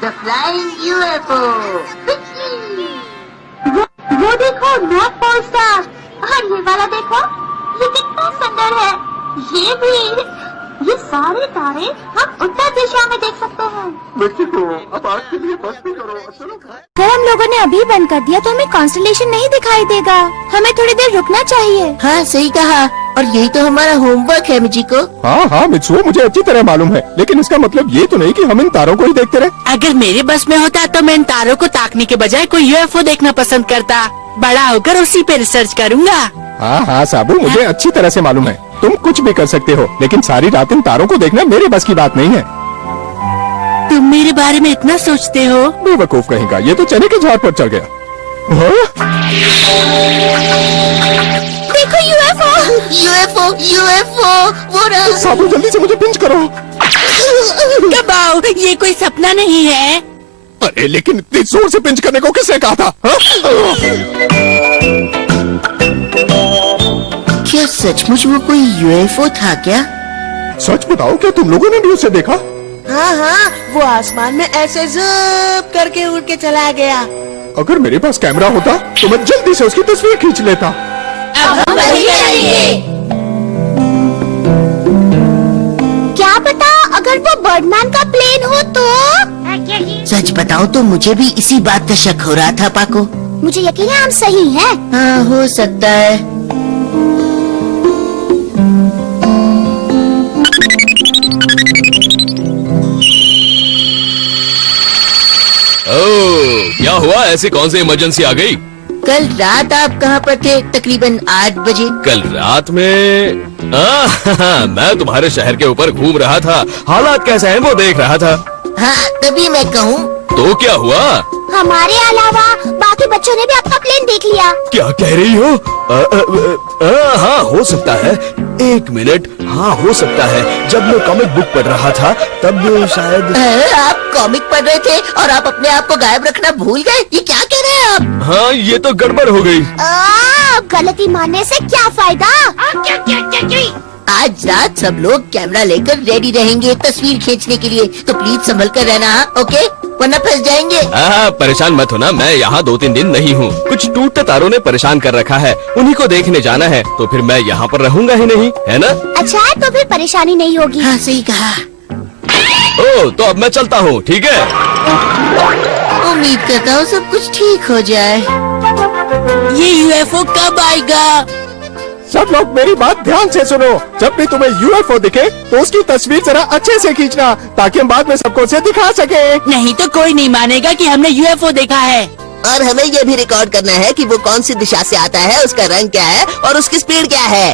The flying UFO. वो देखो north pole star, और ये वाला देखो, ये कितना सुंदर है। ये भी, ये सारे तारे हम उत्तर दिशा में देख सकते हैं। मेक्सिको, अब आज के लिए बस भी करो, चलो। अगर हम लोगों ने अभी बंद कर दिया तो हमें कॉन्स्टलेशन नहीं दिखाई देगा। हमें थोड़ी देर रुकना चाहिए। हाँ सही कहा, और यही तो हमारा होमवर्क है मिचिको। हाँ हाँ मित्सुओ, मुझे अच्छी तरह मालूम है, लेकिन इसका मतलब ये तो नहीं कि हम इन तारों को ही देखते रहे। अगर मेरे बस में होता तो मैं इन तारों को ताकने के बजाय कोई यूएफओ देखना पसंद करता। बड़ा होकर उसी पे रिसर्च करूँगा। हाँ हाँ साबू, मुझे अच्छी तरह से मालूम है, तुम कुछ भी कर सकते हो, लेकिन सारी रात इन तारों को देखना मेरे बस की बात नहीं है। तुम मेरे बारे में इतना सोचते हो? बेवकूफ कहीं का, ये तो चने के झाड़ पर चढ़ गया। देखो यूएफओ, यूएफओ यूएफओ, वो रहा। साबू जल्दी से मुझे पिंच करो। कबाओ, ये कोई सपना नहीं है। अरे लेकिन इतनी जोर से पिंच करने को किसने कहा था? क्या सचमुच वो कोई यूएफओ था क्या? सच बताओ, क्या तुम लोगों ने भी उसे देखा? हाँ हाँ, वो आसमान में ऐसे ज़प करके उड़ के चला गया। अगर मेरे पास कैमरा होता तो मैं जल्दी से उसकी तस्वीर खींच लेता। अब हम वही करेंगे। क्या पता अगर वो बर्डमैन का प्लेन हो तो? सच बताओ तो मुझे भी इसी बात का शक हो रहा था पाको। मुझे यकीन है हम सही हैं। हाँ हो सकता है। ओह, क्या हुआ? ऐसी कौन सी इमरजेंसी आ गई? कल रात आप कहाँ पर थे? तकरीबन 8 बजे। कल रात में मैं तुम्हारे शहर के ऊपर घूम रहा था, हालात कैसे हैं वो देख रहा था। हाँ तभी मैं कहूँ। तो क्या हुआ? हमारे अलावा बाकी बच्चों ने भी आपका प्लेन देख लिया। क्या कह रही हो? हाँ हो सकता है, 1 मिनट, हाँ हो सकता है। जब मैं कॉमिक बुक पढ़ रहा था तब शायद। आप कॉमिक पढ़ रहे थे और आप अपने आप को गायब रखना भूल गए? ये क्या कह रहे हैं आप? हाँ ये तो गड़बड़ हो गई। गलती मानने से क्या फायदा? आज रात सब लोग कैमरा लेकर रेडी रहेंगे तस्वीर खींचने के लिए, तो प्लीज संभल कर रहना, ओके? वरना फंस जाएंगे। परेशान मत होना, मैं यहाँ 2-3 दिन नहीं हूँ। कुछ टूटते तारों ने परेशान कर रखा है, उन्हीं को देखने जाना है, तो फिर मैं यहाँ पर रहूँगा ही नहीं, है ना? अच्छा है, तो फिर परेशानी नहीं होगी। हाँ सही कहा। ओह, तो अब मैं चलता हूँ, ठीक है? उम्मीद करता हूँ सब कुछ ठीक हो जाए। ये यूएफओ कब आएगा? सब लोग मेरी बात ध्यान से सुनो। जब भी तुम्हें यूएफओ दिखे तो उसकी तस्वीर जरा अच्छे से खींचना, ताकि हम बाद में सबको उसे दिखा सके। नहीं तो कोई नहीं मानेगा कि हमने यूएफओ देखा है। और हमें ये भी रिकॉर्ड करना है कि वो कौन सी दिशा से आता है, उसका रंग क्या है और उसकी स्पीड क्या है।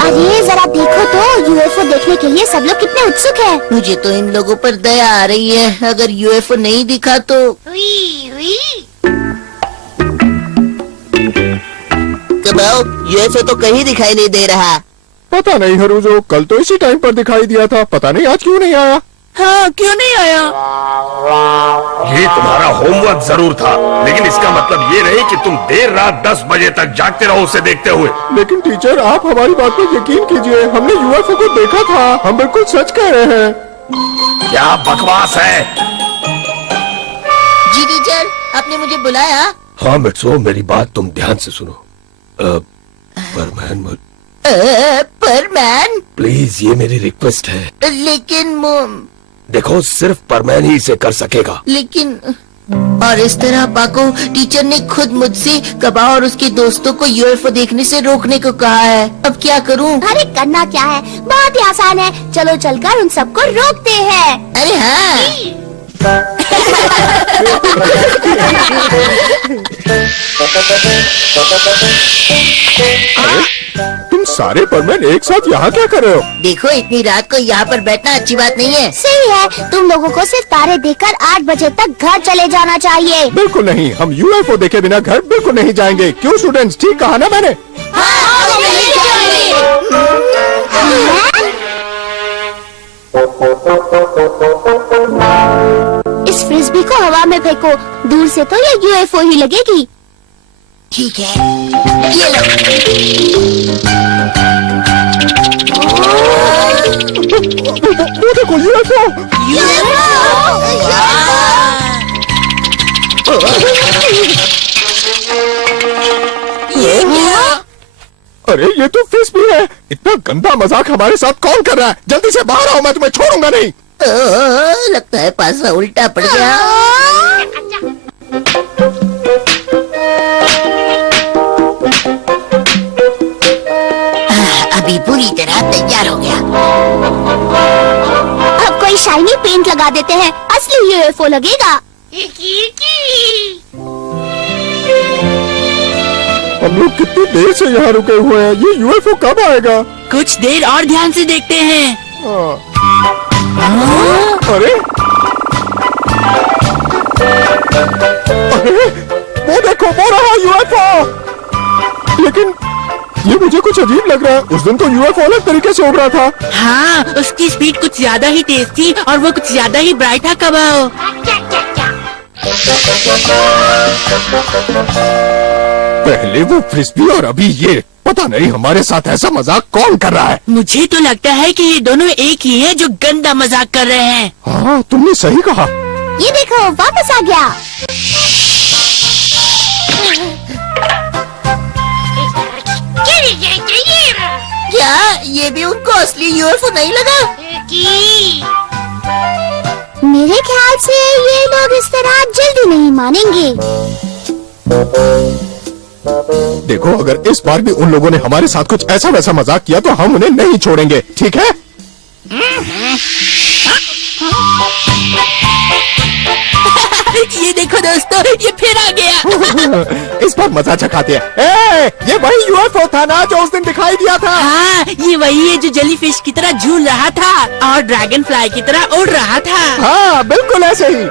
अरे जरा देखो तो, यूएफओ देखने के लिए सब लोग कितने उत्सुक हैं। मुझे तो इन लोगों पर दया आ रही है। अगर यूएफओ नहीं दिखा तो कबाओ, यूएफओ तो कहीं दिखाई नहीं दे रहा। पता नहीं हरुजो, कल तो इसी टाइम पर दिखाई दिया था, पता नहीं आज क्यों नहीं आया। हाँ क्यों नहीं आया? ये तुम्हारा होमवर्क जरूर था, लेकिन इसका मतलब ये नहीं कि तुम देर रात 10 बजे तक जागते रहो उसे देखते हुए। लेकिन टीचर, आप हमारी बात पर यकीन कीजिए, हमने यूएफओ को देखा था, हम बिल्कुल सच कह रहे हैं। क्या बकवास है? जी टीचर, आपने मुझे बुलाया? हाँ मिट्सो, मेरी बात तुम ध्यान से सुनो। परमैन, परमैन? प्लीज ये मेरी रिक्वेस्ट है। लेकिन देखो, सिर्फ परमैन ही इसे कर सकेगा। लेकिन और इस तरह पाको, टीचर ने खुद मुझसे कबा और उसके दोस्तों को यूएफओ देखने से रोकने को कहा है। अब क्या करूं? अरे करना क्या है, बहुत ही आसान है। चलो चलकर उन सबको रोकते हैं। अरे हाँ। तुम सारे परमैन एक साथ यहाँ क्या कर रहे हो? देखो, इतनी रात को यहाँ पर बैठना अच्छी बात नहीं है। सही है, तुम लोगों को सिर्फ तारे देखकर 8 बजे तक घर चले जाना चाहिए। बिल्कुल नहीं, हम यूएफओ देखे बिना घर बिल्कुल नहीं जाएंगे। क्यों स्टूडेंट्स, ठीक कहा ना मैंने? इस फ्रिस्बी को हवा में फेंको, दूर से तो ये यूएफओ ही लगेगी। ठीक है, ये लो। वो देखो यूएफओ। ये क्या? अरे ये तो फिश भी है। इतना गंदा मजाक हमारे साथ कौन कर रहा है? जल्दी से बाहर आओ, मैं तुम्हें छोड़ूंगा नहीं। लगता है पासा उल्टा पड़ गया। अभी पूरी तरह तैयार हो गया। अब कोई शाइनी पेंट लगा देते हैं, असली यूएफओ लगेगा। हम लोग कितनी देर से यहाँ रुके हुए हैं, ये यूएफओ कब आएगा? कुछ देर और ध्यान से देखते हैं। अरे अरे वो देखो, वो रहा यूएफओ। लेकिन ये मुझे कुछ अजीब लग रहा है। उस दिन तो यूएफओ अलग तरीके से उड़ रहा था। हाँ, उसकी स्पीड कुछ ज्यादा ही तेज थी और वो कुछ ज्यादा ही ब्राइट था। कबाओ, पहले वो फ्रिस्बी और अभी ये, पता नहीं हमारे साथ ऐसा मजाक कौन कर रहा है। मुझे तो लगता है कि ये दोनों एक ही हैं जो गंदा मजाक कर रहे हैं। हाँ, तुमने सही कहा। ये देखो, वापस आ गया। क्या ये भी उनको असली यूएफओ नहीं लगा? मेरे ख्याल से ये लोग इस तरह जल्दी नहीं मानेंगे। देखो, अगर इस बार भी उन लोगों ने हमारे साथ कुछ ऐसा वैसा मजाक किया तो हम उन्हें नहीं छोड़ेंगे, ठीक है? ये देखो दोस्तों, ये फिर आ गया। इस बार मजा चखाते हैं। ये वही यूएफओ था ना जो उस दिन दिखाई दिया था? हाँ, ये वही है जो जेलीफिश की तरह झूल रहा था और ड्रैगन फ्लाई की तरह उड़ रहा था। हाँ, बिल्कुल ऐसे ही।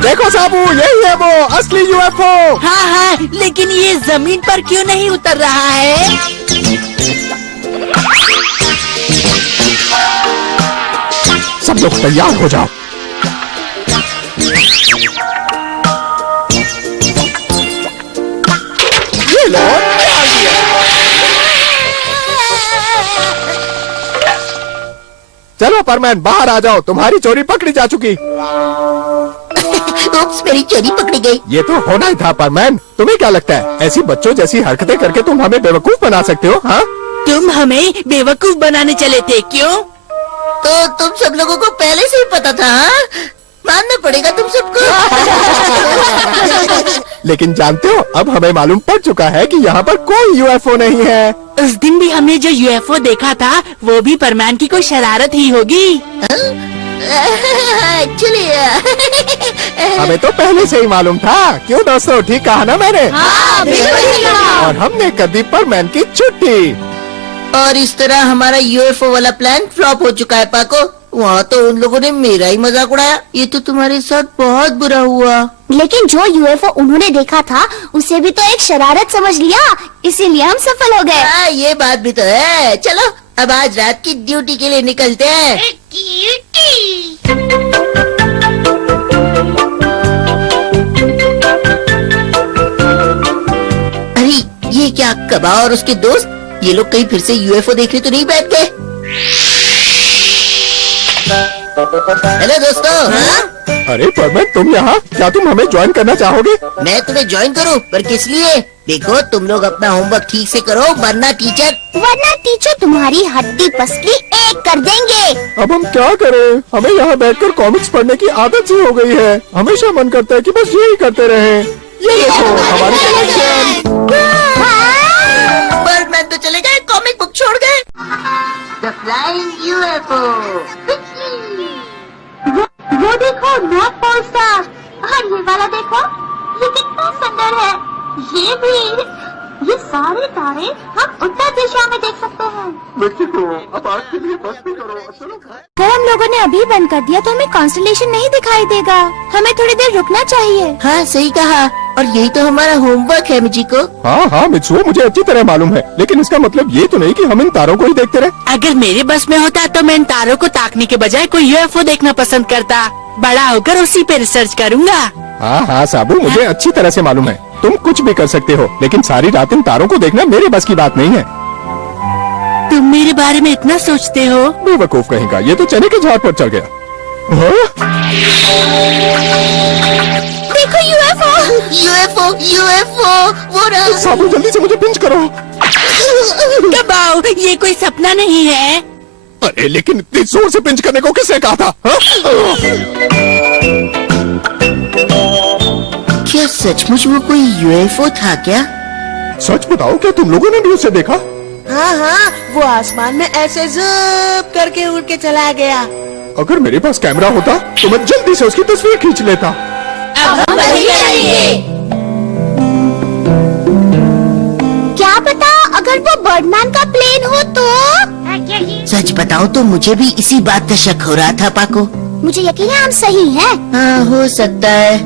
देखो साबू, यही है वो असली यूएफओ। हाँ हाँ, लेकिन ये जमीन पर क्यों नहीं उतर रहा है? सब लोग तैयार हो जाओ। ये लो, डाल दिया। चलो परमैन, बाहर आ जाओ, तुम्हारी चोरी पकड़ी जा चुकी। उप्स, मेरी चोरी पकड़ी गई। ये तो होना ही था परमैन। तुम्हें क्या लगता है, ऐसी बच्चों जैसी हरकतें करके तुम हमें बेवकूफ बना सकते हो? हाँ, तुम हमें बेवकूफ बनाने चले थे, क्यों? तो तुम सब लोगों को पहले से ही पता था? हाँ? मानना पड़ेगा तुम सबको। लेकिन जानते हो, अब हमें मालूम पड़ चुका है कि यहाँ पर कोई यूएफओ नहीं है। उस दिन भी हमने जो यूएफओ देखा था वो भी परमैन की कोई शरारत ही होगी। एक्चुअली हमें तो पहले से ही मालूम था। क्यों दोस्तों, ठीक कहा ना मैंने? हाँ, बिल्कुल ठीक कहा। और हमने कर दी परमैन की छुट्टी। और इस तरह हमारा यूएफओ वाला प्लान फ्लॉप हो चुका है पाको। वहाँ तो उन लोगों ने मेरा ही मजाक उड़ाया। ये तो तुम्हारे साथ बहुत बुरा हुआ। लेकिन जो यूएफओ उन्होंने देखा था उसे भी तो एक शरारत समझ लिया, इसीलिए हम सफल हो गए। हाँ, ये बात भी तो है। चलो अब आज रात की ड्यूटी के लिए निकलते हैं। अरे ये क्या, कबा और उसके दोस्त, ये लोग कहीं फिर से यूएफओ देखने तो नहीं बैठ गए? हेलो दोस्तों। हाँ? अरे परमैन, तुम यहाँ? क्या तुम हमें ज्वाइन करना चाहोगे? मैं तुम्हें ज्वाइन करूँ, पर किस लिए? देखो, तुम लोग अपना होमवर्क ठीक से करो, वरना टीचर तुम्हारी हड्डी पसली एक कर देंगे। अब हम क्या करें? हमें यहाँ बैठकर कॉमिक्स पढ़ने की आदत सी हो गई है। हमेशा मन करता है कि बस यही करते रहें। ये देखो हमारी कलेक्शन। पर मैं तो चले गए, कॉमिक बुक छोड़ गए। The flying UFO. वो देखो, नॉर्थ पोल स्टार। और ये वाला देखो, ये कितना सुंदर है। ये भी, ये सारे तारे हम उत्तर दिशा में देख सकते हैं। अब आज के लिए बस भी करो। अगर हम लोगों ने अभी बंद कर दिया तो हमें कॉन्स्टलेशन नहीं दिखाई देगा। हमें थोड़ी देर रुकना चाहिए। हाँ, सही कहा। और यही तो हमारा होमवर्क है मिचिको। हाँ, मित्सुओ, मुझे अच्छी तरह मालूम है। लेकिन इसका मतलब ये तो नहीं कि हम इन तारों को ही देखते रहे। अगर मेरे बस में होता तो मैं इन तारों को ताकने के बजाय कोई यूएफओ देखना पसंद करता। बड़ा होकर उसी पे रिसर्च करूँगा। हाँ साबू, मुझे अच्छी तरह से मालूम है। तुम कुछ भी कर सकते हो, लेकिन सारी रात इन तारों को देखना मेरे बस की बात नहीं है। तुम मेरे बारे में इतना सोचते हो? बेवकूफ कहेगा, ये तो चने के झाड़ पर चढ़ गया। हाँ? देखो यूएफओ यूएफओ यूएफओ वो रहा। साबु जल्दी से मुझे पिंच करो। कबाओ, ये कोई सपना नहीं है। अरे लेकिन इतनी जोर से पिंच करने को किसने कहा था? हाँ? क्या सचमुच वो कोई यूएफओ था क्या? सच बताओ, क्या तुम लोगों ने भी उसे देखा? हाँ हाँ, वो आसमान में ऐसे ज़प करके उड़ के चला गया। अगर मेरे पास कैमरा होता तो मैं जल्दी से उसकी तस्वीर खींच लेता। अब हम वही करेंगे। क्या पता अगर वो बर्डमैन का प्लेन हो तो? सच बताओ तो मुझे भी इसी बात का शक हो रहा था पाको। मुझे यकीन है हम सही हैं। हाँ हो सकता है।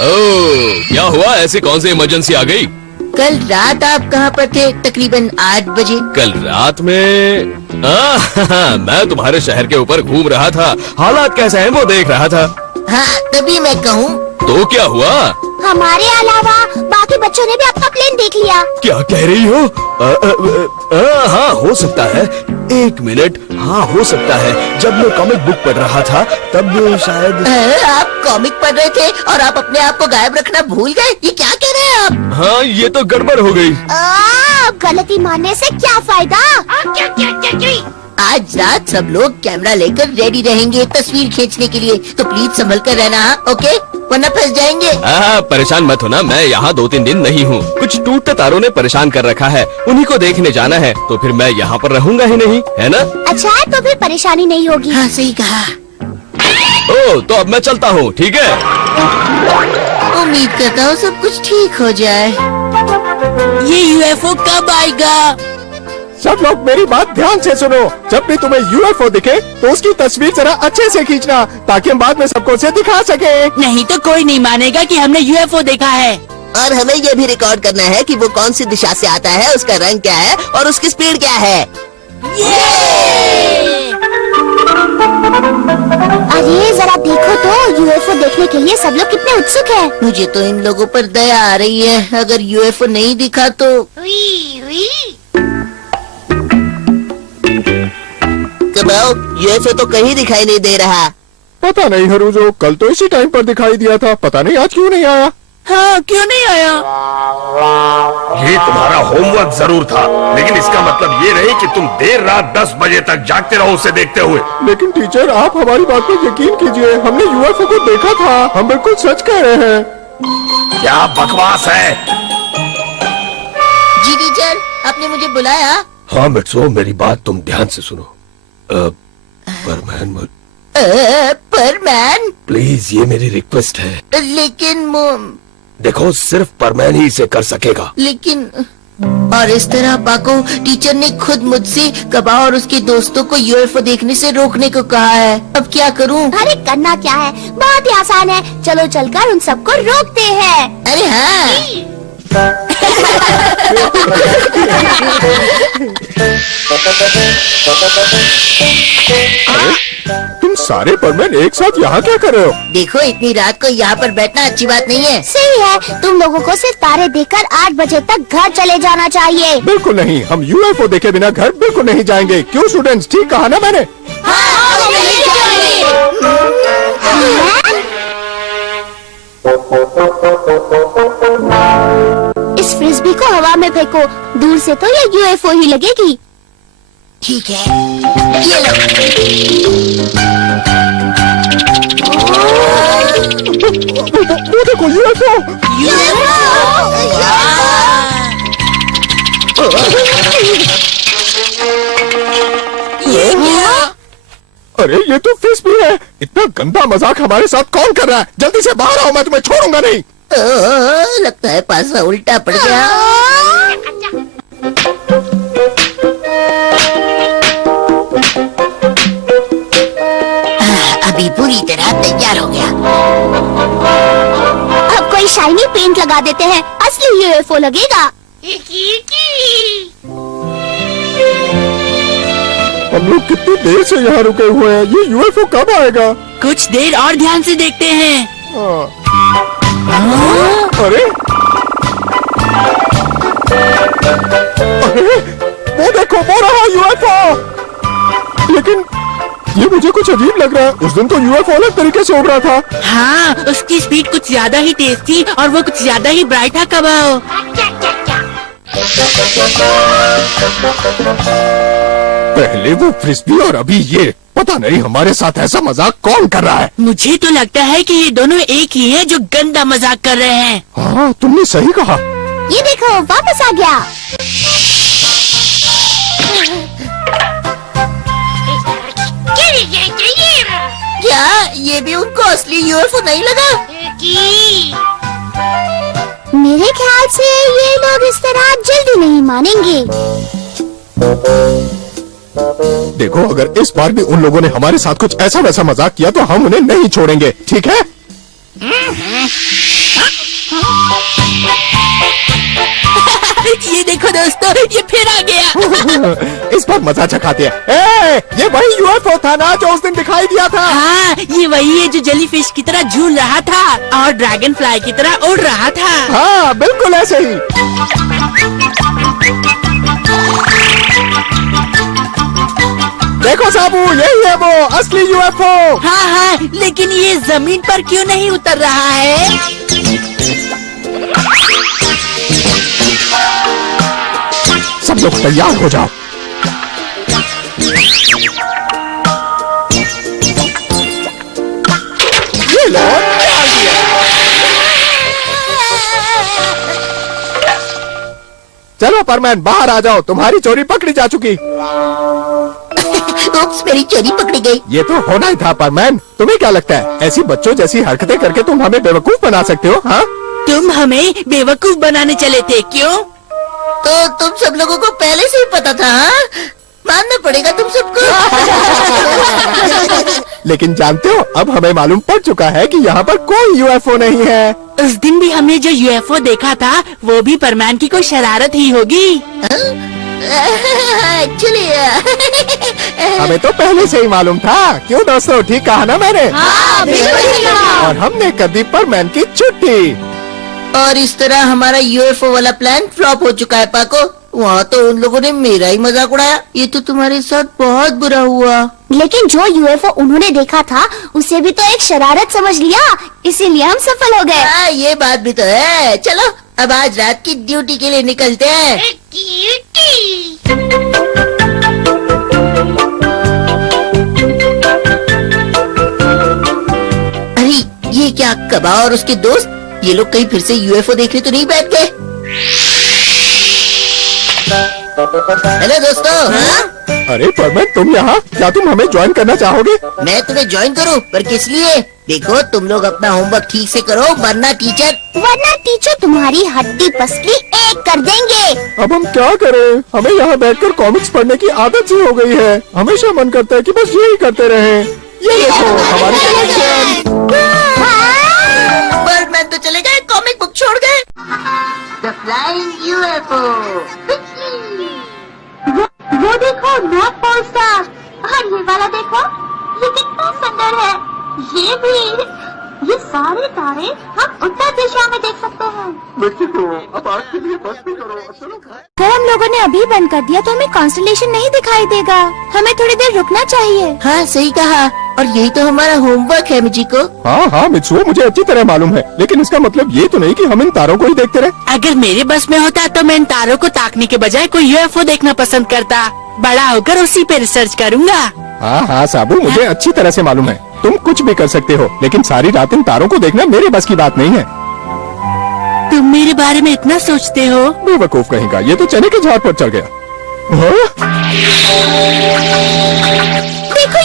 ओह, क्या हुआ? ऐसी कौन सी इमरजेंसी आ गई? कल रात आप कहाँ पर थे? तकरीबन 8 बजे। कल रात में मैं तुम्हारे शहर के ऊपर घूम रहा था, हालात कैसे हैं वो देख रहा था। हाँ तभी मैं कहूँ। तो क्या हुआ? हमारे अलावा बाकी बच्चों ने भी आपका प्लेन देख लिया। क्या कह रही हो? हाँ हो सकता है। एक मिनट, हाँ हो सकता है। जब मैं कॉमिक बुक पढ़ रहा था तब शायद। आप कॉमिक पढ़ रहे थे और आप अपने आप को गायब रखना भूल गए? ये क्या कह रहे हैं आप? हाँ ये तो गड़बड़ हो गई। गलती मानने से क्या फायदा? आज रात सब लोग कैमरा लेकर रेडी रहेंगे तस्वीर खींचने के लिए, तो प्लीज संभल कर रहना। हाँ? ओके, वरना फंस जाएंगे। परेशान मत होना, मैं यहाँ 2-3 दिन नहीं हूँ। कुछ टूटते तारों ने परेशान कर रखा है, उन्हीं को देखने जाना है, तो फिर मैं यहाँ पर रहूँगा ही नहीं, है ना? अच्छा है, तो फिर परेशानी नहीं होगी। हाँ सही कहा। ओह, तो अब मैं चलता हूँ, ठीक है? उम्मीद करता हूँ सब कुछ ठीक हो जाए। ये यूएफओ कब आएगा? सब लोग मेरी बात ध्यान से सुनो। जब भी तुम्हें यूएफओ दिखे तो उसकी तस्वीर जरा अच्छे से खींचना, ताकि हम बाद में सबको उसे दिखा सके। नहीं तो कोई नहीं मानेगा कि हमने यूएफओ देखा है। और हमें ये भी रिकॉर्ड करना है कि वो कौन सी दिशा से आता है, उसका रंग क्या है और उसकी स्पीड क्या है। अरे जरा देखो तो, यूएफओ देखने के लिए सब लोग कितने उत्सुक हैं। मुझे तो इन लोगों पर दया आ रही है। अगर यूएफओ नहीं दिखा तो कबाओ, यूएफओ तो कहीं दिखाई नहीं दे रहा। पता नहीं हरुजो, कल तो इसी टाइम पर दिखाई दिया था, पता नहीं आज क्यों नहीं आया। हाँ क्यों नहीं आया? ये तुम्हारा होमवर्क जरूर था, लेकिन इसका मतलब ये नहीं कि तुम देर रात 10 बजे तक जागते रहो उसे देखते हुए। लेकिन टीचर, आप हमारी बात पर यकीन कीजिए, हमने यूएफओ को देखा था, हम बिल्कुल सच कह रहे हैं। क्या बकवास है? जी टीचर, आपने मुझे बुलाया? हाँ मिट्सो, मेरी बात तुम ध्यान से सुनो। परमैन, प्लीज, ये मेरी रिक्वेस्ट है। लेकिन देखो, सिर्फ परमैन ही इसे कर सकेगा। लेकिन और इस तरह पाको, टीचर ने खुद मुझसे कबा और उसके दोस्तों को यूएफओ देखने से रोकने को कहा है। अब क्या करूं? अरे करना क्या है, बहुत ही आसान है। चलो चलकर उन सबको रोकते हैं। अरे हाँ। तुम सारे परमैन एक साथ यहाँ क्या कर रहे हो? देखो, इतनी रात को यहाँ पर बैठना अच्छी बात नहीं है। सही है, तुम लोगों को सिर्फ तारे देखकर 8 बजे तक घर चले जाना चाहिए। बिल्कुल नहीं, हम यूएफओ देखे बिना घर बिल्कुल नहीं जाएंगे। क्यों स्टूडेंट्स, ठीक कहा ना मैंने? इस फ्रिस्बी को हवा में फेंको, दूर से तो ये यूएफओ ही लगेगी। ठीक है, ये लो। वो देखो यूएफओ। ये क्या? अरे ये तो फिश भी है। इतना गंदा मजाक हमारे साथ कौन कर रहा है? जल्दी से बाहर आओ, मैं तुम्हें छोड़ूंगा नहीं। लगता है पासा उल्टा पड़ गया। अभी पूरी तरह तैयार हो गया। अब कोई शाइनी पेंट लगा देते हैं, असली यूएफओ लगेगा। हम लोग कितनी देर से यहाँ रुके हुए हैं, ये यूएफओ कब आएगा? कुछ देर और ध्यान से देखते हैं। अरे अरे वो देखो, वो रहा यूएफओ। लेकिन ये मुझे कुछ अजीब लग रहा है। उस दिन तो यूएफओ अलग तरीके से उड़ रहा था। हाँ, उसकी स्पीड कुछ ज्यादा ही तेज थी और वो कुछ ज्यादा ही ब्राइट था। कबाओ, पहले वो फ्रिस्बी और अभी ये, पता नहीं हमारे साथ ऐसा मजाक कौन कर रहा है। मुझे तो लगता है कि ये दोनों एक ही हैं जो गंदा मजाक कर रहे हैं। हाँ, तुमने सही कहा। ये देखो, वापस आ गया। क्या ये भी उनको असली यूएफओ नहीं लगा? मेरे ख्याल से ये लोग इस तरह जल्दी नहीं मानेंगे। देखो, अगर इस बार भी उन लोगों ने हमारे साथ कुछ ऐसा वैसा मजाक किया तो हम उन्हें नहीं छोड़ेंगे, ठीक है? ये देखो दोस्तों, ये फिर आ गया। इस बार मजा चखाते हैं। ये वही यूएफओ था ना जो उस दिन दिखाई दिया था? हाँ, ये वही है जो जेलीफिश की तरह झूल रहा था और ड्रैगन फ्लाई की तरह उड़ रहा था। हाँ, बिल्कुल ऐसे ही। देखो साबू, यही है वो असली यूएफओ। हाँ हाँ, लेकिन ये जमीन पर क्यों नहीं उतर रहा है? सब लोग तैयार हो जाओ। ये लो, डाल दिया। चलो परमैन, बाहर आ जाओ, तुम्हारी चोरी पकड़ी जा चुकी। उप्स, मेरी चोरी पकड़ी गई। ये तो होना ही था परमैन। तुम्हें क्या लगता है, ऐसी बच्चों जैसी हरकतें करके तुम हमें बेवकूफ बना सकते हो? हाँ, तुम हमें बेवकूफ बनाने चले थे, क्यों? तो तुम सब लोगों को पहले से ही पता था? हाँ? मानना पड़ेगा तुम सबको। लेकिन जानते हो, अब हमें मालूम पड़ चुका है कि यहाँ पर कोई यूएफओ नहीं है। उस दिन भी हमने जो यूएफओ देखा था वो भी परमैन की कोई शरारत ही होगी। एक्चुअली हमें तो पहले से ही मालूम था। क्यों दोस्तों, ठीक कहा ना मैंने? हाँ, बिल्कुल ठीक कहा। और हमने कर दी परमैन की छुट्टी। और इस तरह हमारा यूएफओ वाला प्लान फ्लॉप हो चुका है पाको। वहाँ तो उन लोगों ने मेरा ही मजाक उड़ाया। ये तो तुम्हारे साथ बहुत बुरा हुआ। लेकिन जो यूएफओ उन्होंने देखा था उसे भी तो एक शरारत समझ लिया, इसीलिए हम सफल हो गए। हाँ, ये बात भी तो है। चलो अब आज रात की ड्यूटी के लिए निकलते हैं। अरे ये क्या, कबा और उसके दोस्त, ये लोग कहीं फिर से यूएफओ देखने तो नहीं बैठ गए? हेलो दोस्तों। हाँ? अरे परमैन, तुम यहाँ? क्या तुम हमें ज्वाइन करना चाहोगे? मैं तुम्हें ज्वाइन करूँ, पर किस लिए? देखो, तुम लोग अपना होमवर्क ठीक से करो, वरना टीचर तुम्हारी हड्डी पसली एक कर देंगे। अब हम क्या करें? हमें यहाँ बैठकर कॉमिक्स पढ़ने की आदत सी हो गई है। हमेशा मन करता है कि बस यही करते रहें। ये देखो हमारी कलेक्शन। पर मैं तो चले गए, कॉमिक बुक छोड़ गए। The flying UFO. वो देखो, नॉर्थ पोल स्टार। और ये वाला देखो, ये कितना सुंदर है। ये भी, ये सारे तारे हम उत्तर दिशा में देख सकते हैं। अब आज के लिए बस भी करो। अगर हम लोगों ने अभी बंद कर दिया तो हमें कॉन्स्टलेशन नहीं दिखाई देगा। हमें थोड़ी देर रुकना चाहिए। हाँ, सही कहा। और यही तो हमारा होमवर्क है मिचिको। हाँ हाँ मित्सुओ, मुझे अच्छी तरह मालूम है, लेकिन इसका मतलब ये तो नहीं कि हम इन तारों को ही देखते रहे। अगर मेरे बस में होता तो मैं इन तारों को ताकने के बजाय कोई यूएफओ देखना पसंद करता। बड़ा होकर उसी पे रिसर्च करूँगा। हाँ हाँ साबू, मुझे अच्छी तरह से मालूम है। तुम कुछ भी कर सकते हो, लेकिन सारी रात इन तारों को देखना मेरे बस की बात नहीं है। तुम मेरे बारे में इतना सोचते हो? बेवकूफ कहेगा, ये तो चने के झाड़ पर चढ़ गया। हाँ? देखो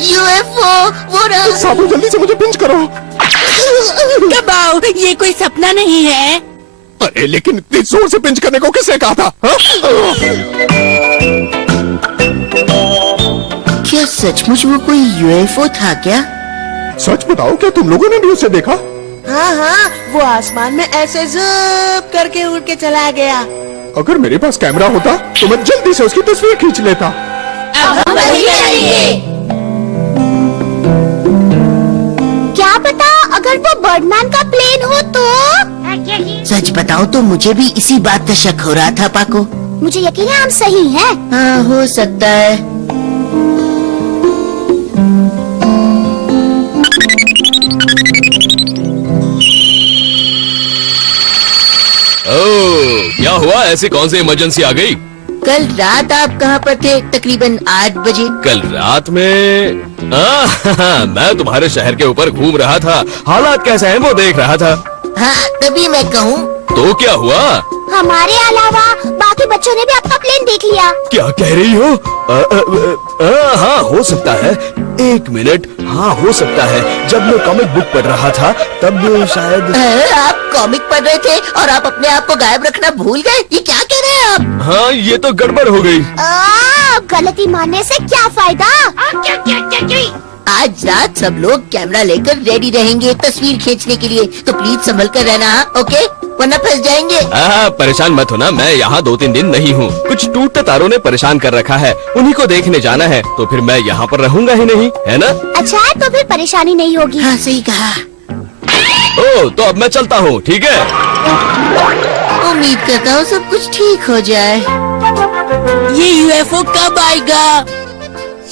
यूएफओ, वो रहा। साबू जल्दी से मुझे पिंच करो। कबाओ, ये कोई सपना नहीं है। अरे लेकिन इतनी जोर से पिंच करने को किसने कहा था? हाँ? क्या सचमुच वो कोई यूएफओ था क्या? सच बताओ, क्या तुम लोगों ने भी उसे देखा? हाँ हाँ, वो आसमान में ऐसे ज़ूप करके उड़ के चला गया। अगर मेरे पास कैमरा होता तो मैं जल्दी से उसकी तस्वीर खींच लेता। क्या पता अगर वो बर्डमैन का प्लेन हो तो? सच बताऊं तो मुझे भी इसी बात का शक हो रहा था पाको। मुझे यकीन है हम सही हैं। हाँ, हो सकता है। ओह, क्या हुआ? ऐसी कौन सी इमरजेंसी आ गई? कल रात आप कहाँ पर थे? तकरीबन 8 बजे। कल रात में मैं तुम्हारे शहर के ऊपर घूम रहा था, हालात कैसे हैं वो देख रहा था। हाँ, तभी मैं कहूँ। तो क्या हुआ? हमारे अलावा बाकी बच्चों ने भी आपका प्लेन देख लिया। क्या कह रही हो? हाँ, हो सकता है। एक मिनट, हाँ हो सकता है। जब मैं कॉमिक बुक पढ़ रहा था तब शायद। आप कॉमिक पढ़ रहे थे और आप अपने आप को गायब रखना भूल गए? ये क्या कह रहे हैं आप? हाँ, ये तो गड़बड़ हो गई। गलती मानने से क्या फायदा? आज रात सब लोग कैमरा लेकर रेडी रहेंगे तस्वीर खींचने के लिए, तो प्लीज संभल कर रहना, ओके? वरना फंस जाएंगे। परेशान मत होना, मैं यहाँ 2-3 दिन नहीं हूँ। कुछ टूटते तारों ने परेशान कर रखा है, उन्हीं को देखने जाना है, तो फिर मैं यहाँ पर रहूँगा ही नहीं, है ना? अच्छा है, तो फिर परेशानी नहीं होगी। हाँ, सही कहा। ओह, तो अब मैं चलता हूँ, ठीक है? उम्मीद करता हूँ सब कुछ ठीक हो जाए। ये यूएफओ कब आएगा?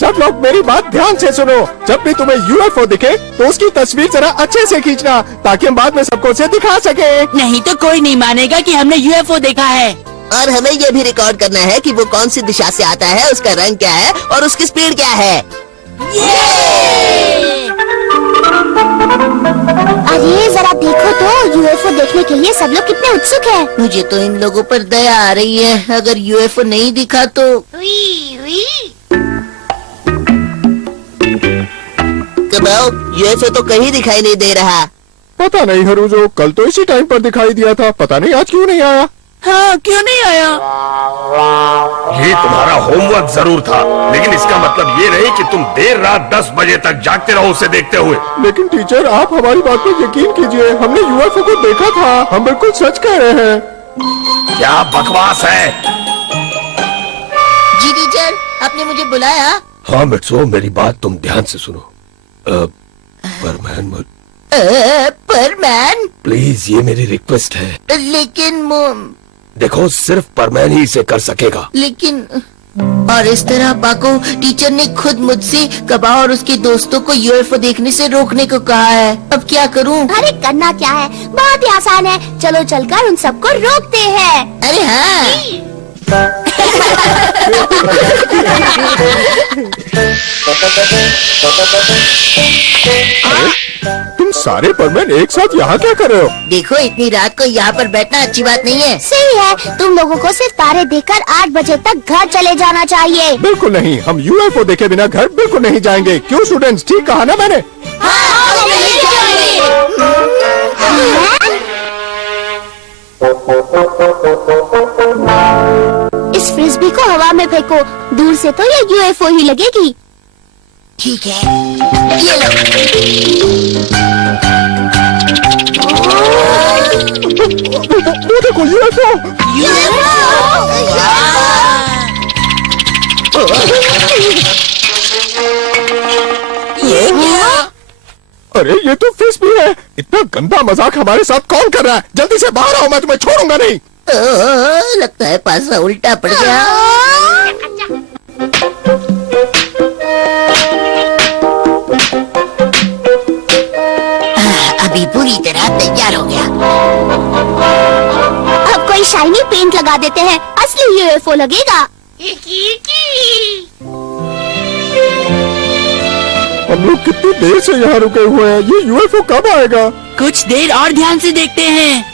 सब लोग मेरी बात ध्यान से सुनो। जब भी तुम्हें यूएफओ दिखे तो उसकी तस्वीर जरा अच्छे से खींचना, ताकि हम बाद में सबको उसे दिखा सके। नहीं तो कोई नहीं मानेगा कि हमने यूएफओ देखा है। और हमें ये भी रिकॉर्ड करना है कि वो कौन सी दिशा से आता है, उसका रंग क्या है और उसकी स्पीड क्या है। अरे जरा देखो तो, यूएफओ देखने के लिए सब लोग कितने उत्सुक हैं। मुझे तो इन लोगों पर दया आ रही है। अगर यूएफओ नहीं दिखा तो कबाओ, यूएफओ तो कहीं दिखाई नहीं दे रहा। पता नहीं हरुजो, कल तो इसी टाइम पर दिखाई दिया था, पता नहीं आज क्यों नहीं आया। हाँ, क्यों नहीं आया? ये तुम्हारा होमवर्क जरूर था, लेकिन इसका मतलब ये नहीं कि तुम देर रात 10 बजे तक जागते रहो उसे देखते हुए। लेकिन टीचर, आप हमारी बात पर यकीन कीजिए, हमने यूएफओ को देखा था, हम बिल्कुल सच कह रहे हैं। क्या बकवास है? जी टीचर, आपने मुझे बुलाया? हाँ मिट्सो, मेरी बात तुम ध्यान से सुनो। परमैन, प्लीज, ये मेरी रिक्वेस्ट है। लेकिन देखो, सिर्फ परमैन ही इसे कर सकेगा। लेकिन और इस तरह पाको, टीचर ने खुद मुझसे कबा और उसके दोस्तों को यूएफओ देखने से रोकने को कहा है। अब क्या करूं? अरे करना क्या है, बहुत ही आसान है। चलो चलकर उन सबको रोकते हैं। अरे हाँ। तुम सारे परमैन एक साथ यहाँ क्या कर रहे हो? देखो, इतनी रात को यहाँ पर बैठना अच्छी बात नहीं है। सही है, तुम लोगों को सिर्फ तारे देखकर 8 बजे तक घर चले जाना चाहिए। बिल्कुल नहीं, हम यूएफओ देखे बिना घर बिल्कुल नहीं जाएंगे। क्यों स्टूडेंट्स, ठीक कहा ना मैंने? इस फ्रिस्बी को हवा में फेंको, दूर से तो ये यूएफओ ही लगेगी। ठीक है, ये लो। वो देखो यूएफओ। ये क्या? अरे ये तो फ्रिस्बी है। इतना गंदा मजाक हमारे साथ कौन कर रहा है? जल्दी से बाहर आओ, मैं तुम्हें छोड़ूंगा नहीं। लगता है पासा उल्टा पड़ गया। अभी पूरी तरह तैयार हो गया। अब कोई शाइनी पेंट लगा देते हैं, असली यूएफओ लगेगा। हम लोग कितनी देर से यहाँ रुके हुए हैं, ये यूएफओ कब आएगा? कुछ देर और ध्यान से देखते हैं।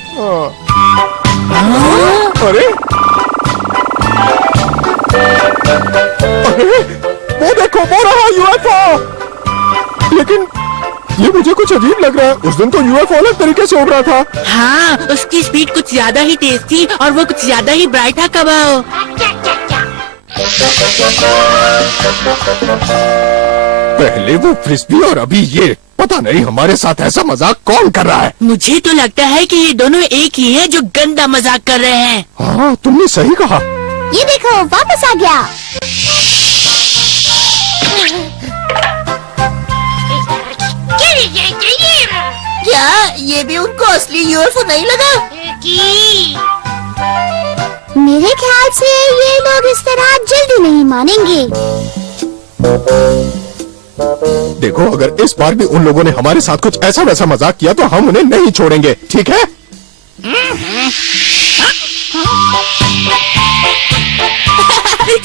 अरे अरे, वो देखो, वो रहा यूएफओ। लेकिन ये मुझे कुछ अजीब लग रहा है। उस दिन तो यूएफओ अलग तरीके से उड़ रहा था। हाँ, उसकी स्पीड कुछ ज्यादा ही तेज थी और वो कुछ ज्यादा ही ब्राइट था। कबाओ, पहले वो फ्रिस्बी और अभी ये, पता नहीं हमारे साथ ऐसा मजाक कौन कर रहा है। मुझे तो लगता है कि ये दोनों एक ही हैं जो गंदा मजाक कर रहे हैं। हाँ, तुमने सही कहा। ये देखो, वापस आ गया। क्या ये भी उनको असली यूएफओ नहीं लगा? मेरे ख्याल से ये लोग इस तरह जल्दी नहीं मानेंगे। देखो, अगर इस बार भी उन लोगों ने हमारे साथ कुछ ऐसा वैसा मजाक किया तो हम उन्हें नहीं छोड़ेंगे, ठीक है?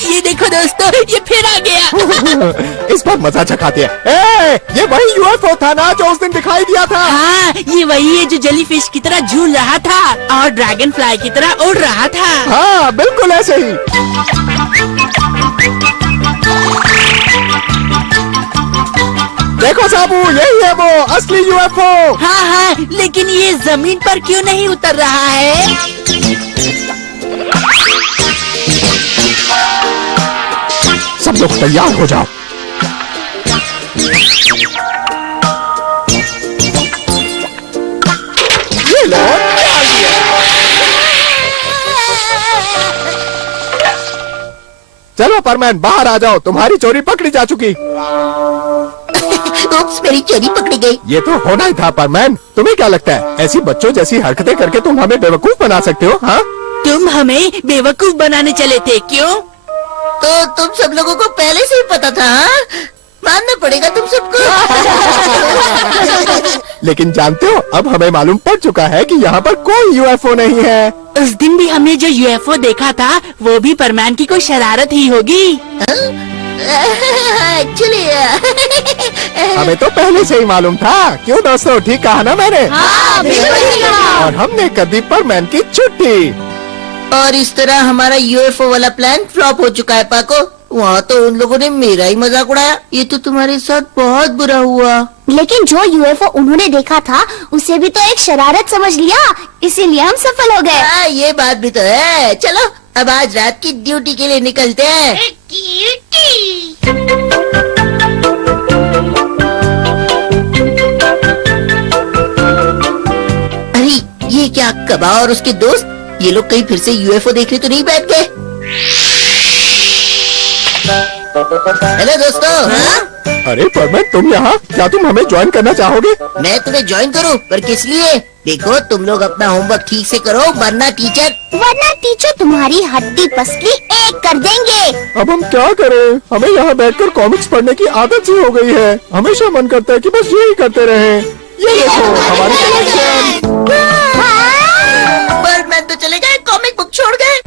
ये देखो दोस्तों, ये फिर आ गया। इस बार मजा चखाते हैं। ये वही यूएफओ था ना जो उस दिन दिखाई दिया था? हाँ, ये वही है जो जेलीफिश की तरह झूल रहा था और ड्रैगन फ्लाई की तरह उड़ रहा था। हाँ, बिल्कुल ऐसे ही। देखो साबू, यही है वो असली यूएफओ। हाँ हाँ, लेकिन ये जमीन पर क्यों नहीं उतर रहा है? सब लोग तैयार हो जाओ। ये लो, डाल दिया। चलो परमैन, बाहर आ जाओ, तुम्हारी चोरी पकड़ी जा चुकी। उप्स, मेरी चोरी पकड़ी गई। ये तो होना ही था परमैन। तुम्हें क्या लगता है, ऐसी बच्चों जैसी हरकतें करके तुम हमें बेवकूफ बना सकते हो? हाँ, तुम हमें बेवकूफ बनाने चले थे, क्यों? तो तुम सब लोगों को पहले से ही पता था? हाँ? मानना पड़ेगा तुम सबको। लेकिन जानते हो, अब हमें मालूम पड़ चुका है कि यहाँ पर कोई यूएफओ नहीं है। उस दिन भी हमने जो यूएफओ देखा था वो भी परमैन की कोई शरारत ही होगी। एक्चुअली हमें तो पहले से ही मालूम था। क्यों दोस्तों, ठीक कहा ना मैंने? हाँ, बिल्कुल ठीक कहा। और हमने कर दी परमैन की छुट्टी। और इस तरह हमारा यूएफओ वाला प्लान फ्लॉप हो चुका है पाको। वहाँ तो उन लोगों ने मेरा ही मजाक उड़ाया। ये तो तुम्हारे साथ बहुत बुरा हुआ। लेकिन जो यूएफओ उन्होंने देखा था उसे भी तो एक शरारत समझ लिया, इसीलिए हम सफल हो गए। हाँ, ये बात भी तो है। चलो अब आज रात की ड्यूटी के लिए निकलते हैं। अरे ये क्या, कबा और उसके दोस्त, ये लोग कहीं फिर से यूएफओ देखने तो नहीं बैठ गए? हेलो दोस्तों। हाँ? अरे परमैन, तुम यहाँ? क्या तुम हमें ज्वाइन करना चाहोगे? मैं तुम्हें ज्वाइन करूँ, पर किस लिए? देखो, तुम लोग अपना होमवर्क ठीक से करो, वरना टीचर तुम्हारी हड्डी पसली एक कर देंगे। अब हम क्या करें? हमें यहाँ बैठकर कॉमिक्स पढ़ने की आदत सी हो गई है। हमेशा मन करता है कि बस यही करते रहें। ये देखो हमारी कलेक्शन। पर मैं तो चले गए, कॉमिक बुक छोड़ गए।